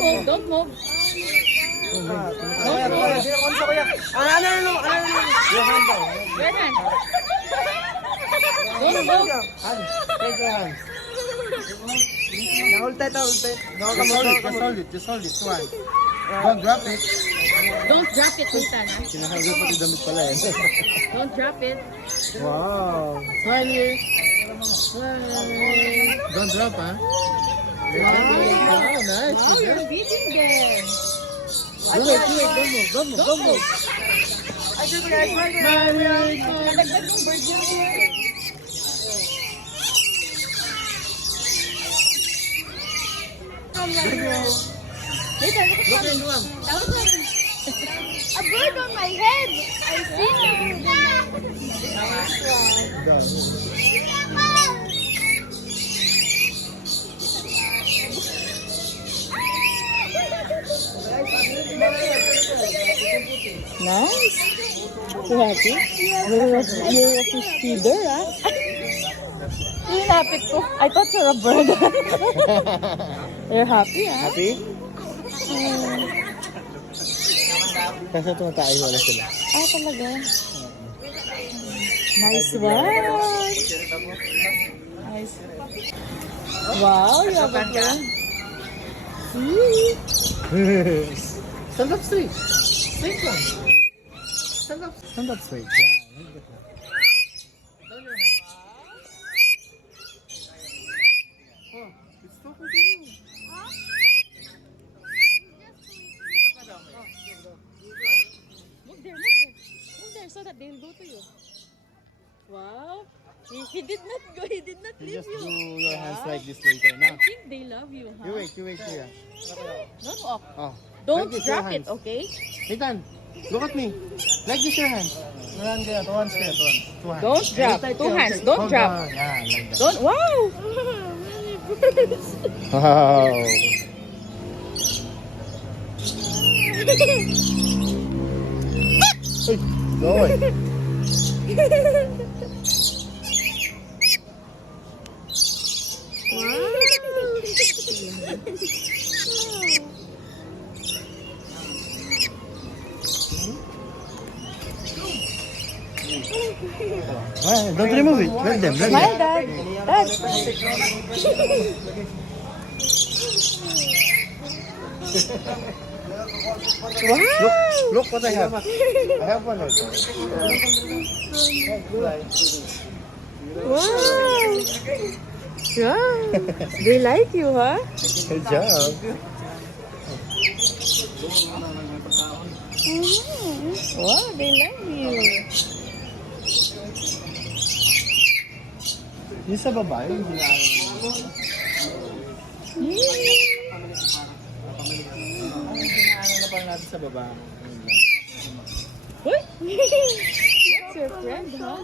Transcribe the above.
move, don't move. Your hand daw. Your hand. Don't move. Hands. Take your hands. Hold tight. Just hold it. One. Don't drop it. Don't drop it, Ethan. Ha? Sinasagot pati damit pala eh. Don't drop it. Wow. Smile here. Smile. Don't drop, ha? Wow, nice. Wow, you're beating them. Do it. Don't move. Ethan, look at Look, that one. A bird on my head. I see Nice. You happy? You're a fish feeder, ah? Hinapit ko. I thought you're a bird. You're happy, ah? Happy? Kasi tumatayo wala sila. Ah, talaga? Nice one. Nice. Wow, you have a plan. See? Stand up straight. Straight lang. Stand up straight. Yeah. Down your hands. Oh, it's talking to you. Move there. Move there so that they'll go to you. Wow. He did not go. He did not You leave just do you. your hands like this later. Now. I think they love you, huh? You wait here. Don't walk. Oh. Don't Like this, your drop it, hands. okay? Nathan, look at me. Like this your hands. Two hands. Two hands. Don't drop. Like Two that, hands. okay. Don't Hold drop. on. Yeah, like that. Don't. Wow. Wow. Uy, go away. Don't remove it. Let them. Smile, Dad. Dad. Wow. Look what I have. I have one also. Wow. Yeah. They like you, huh? Good job. Wow, they like you. Yung sa babae, hindi na na pala natin sa baba. Uy! That's your friend, huh?